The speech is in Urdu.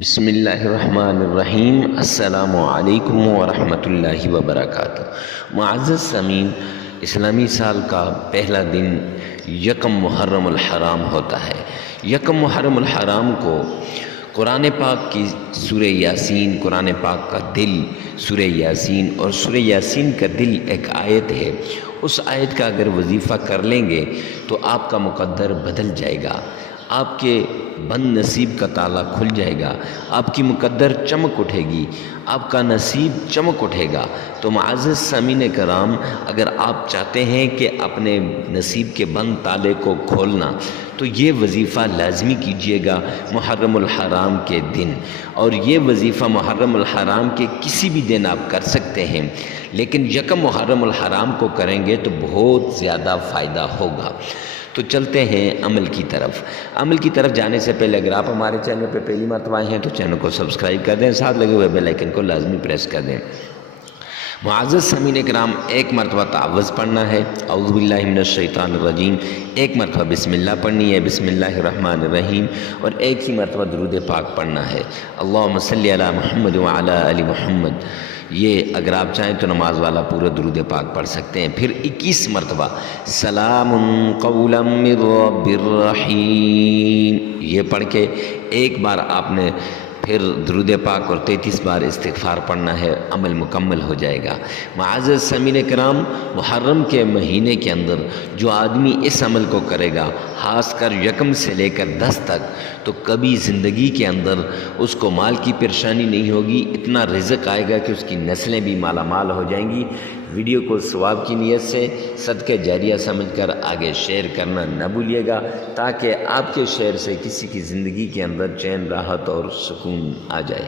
بسم اللہ الرحمن الرحیم۔ السلام علیکم ورحمۃ اللہ وبرکاتہ۔ معزز سامعین، اسلامی سال کا پہلا دن یکم محرم الحرام ہوتا ہے۔ یکم محرم الحرام کو قرآن پاک کی سورہ یاسین، قرآن پاک کا دل سورہ یاسین، اور سورہ یاسین کا دل ایک آیت ہے، اس آیت کا اگر وظیفہ کر لیں گے تو آپ کا مقدر بدل جائے گا، آپ کے بند نصیب کا تالا کھل جائے گا، آپ کی مقدر چمک اٹھے گی، آپ کا نصیب چمک اٹھے گا۔ تو معزز سامعین کرام، اگر آپ چاہتے ہیں کہ اپنے نصیب کے بند تالے کو کھولنا تو یہ وظیفہ لازمی کیجئے گا محرم الحرام کے دن، اور یہ وظیفہ محرم الحرام کے کسی بھی دن آپ کر سکتے ہیں، لیکن یکم محرم الحرام کو کریں گے تو بہت زیادہ فائدہ ہوگا۔ تو چلتے ہیں عمل کی طرف۔ عمل کی طرف جانے سے پہلے اگر آپ ہمارے چینل پہ پہلی مرتبہ آئے ہیں تو چینل کو سبسکرائب کر دیں، ساتھ لگے ہوئے بیل آئیکن کو لازمی پریس کر دیں۔ معزز سامعین کرام، ایک مرتبہ تعوذ پڑھنا ہے، اعوذ باللہ من الشیطان الرجیم، ایک مرتبہ بسم اللہ پڑھنی ہے، بسم اللہ الرحمن الرحیم، اور ایک ہی مرتبہ درود پاک پڑھنا ہے، اللہم صلی علی محمد وعلی آل محمد۔ یہ اگر آپ چاہیں تو نماز والا پورا درود پاک پڑھ سکتے ہیں۔ پھر 21 مرتبہ سلام قولا من رب الرحیم، یہ پڑھ کے ایک بار آپ نے پھر درود پاک اور 33 بار استغفار پڑھنا ہے، عمل مکمل ہو جائے گا۔ معزز سامعین کرام، محرم کے مہینے کے اندر جو آدمی اس عمل کو کرے گا، خاص کر یکم سے لے کر 10 تک، تو کبھی زندگی کے اندر اس کو مال کی پریشانی نہیں ہوگی، اتنا رزق آئے گا کہ اس کی نسلیں بھی مالا مال ہو جائیں گی۔ ویڈیو کو ثواب کی نیت سے صدقہ جاریہ سمجھ کر آگے شیئر کرنا نہ بھولیے گا، تاکہ آپ کے شیئر سے کسی کی زندگی کے اندر چین، راحت اور سکون آ جائے۔